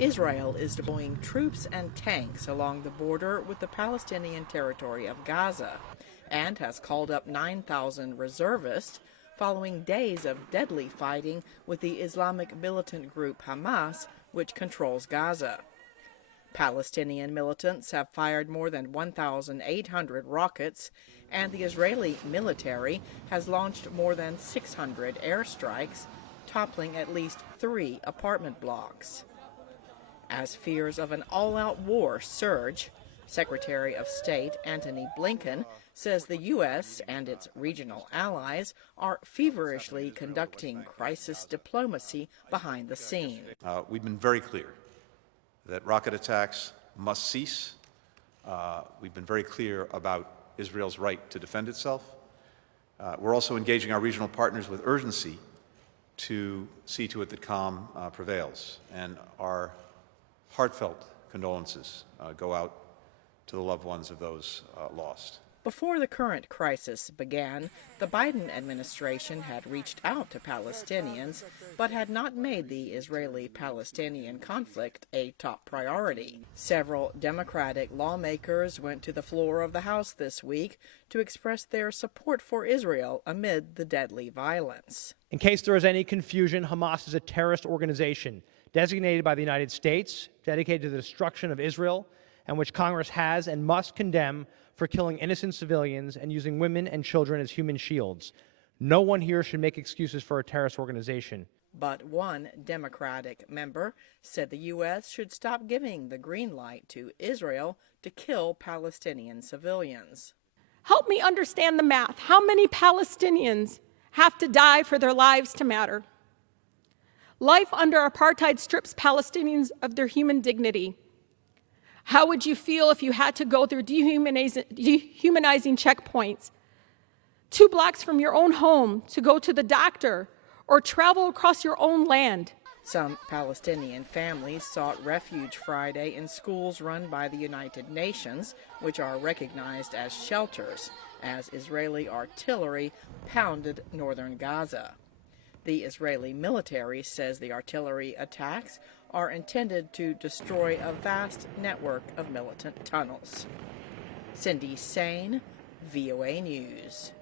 Israel is deploying troops and tanks along the border with the Palestinian territory of Gaza and has called up 9,000 reservists following days of deadly fighting with the Islamic militant group Hamas, which controls Gaza. Palestinian militants have fired more than 1,800 rockets, and the Israeli military has launched more than 600 airstrikes, toppling at least 3 apartment blocks. As fears of an all-out war surge, Secretary of State Antony Blinken says the U.S. and its regional allies are feverishly conducting crisis diplomacy behind the scene. We've been very clear that rocket attacks must cease. We've been very clear about Israel's right to defend itself. We're also engaging our regional partners with urgency to see to it that calm prevails, and our heartfelt condolences go out to the loved ones of those lost. Before the current crisis began, the Biden administration had reached out to Palestinians, but had not made the Israeli-Palestinian conflict a top priority. Several Democratic lawmakers went to the floor of the House this week to express their support for Israel amid the deadly violence. In case there is any confusion, Hamas is a terrorist organization designated by the United States, dedicated to the destruction of Israel, and which Congress has and must condemn for killing innocent civilians and using women and children as human shields. No one here should make excuses for a terrorist organization. But one Democratic member said the U.S. should stop giving the green light to Israel to kill Palestinian civilians. Help me understand the math. How many Palestinians have to die for their lives to matter? Life under apartheid strips Palestinians of their human dignity. How would you feel if you had to go through dehumanizing checkpoints 2 blocks from your own home to go to the doctor or travel across your own land? Some Palestinian families sought refuge Friday in schools run by the United Nations, which are recognized as shelters, as Israeli artillery pounded northern Gaza. The Israeli military says the artillery attacks are intended to destroy a vast network of militant tunnels. Cindy Sain, VOA News.